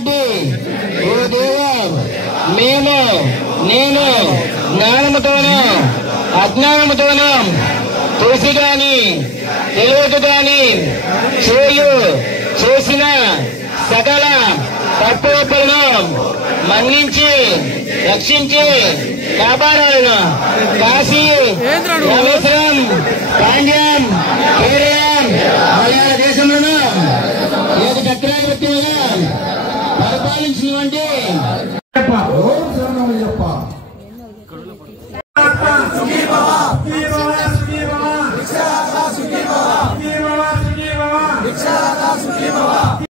బట్టి ఓ దేవా నేను జ్ఞానముతోనూ అజ్ఞానముతోనూ తెలిసి గాని తెలియక గాని చేసిన సకల తప్పులను మన్నించి రక్షించి కాపాడాలను. కాశీ, రామేశ్వరం, పాండ్యం, కేరళం, మలయాళ దేశంలో ఏక చక్రాధిపత్యంగా పరిపాలించినటువంటి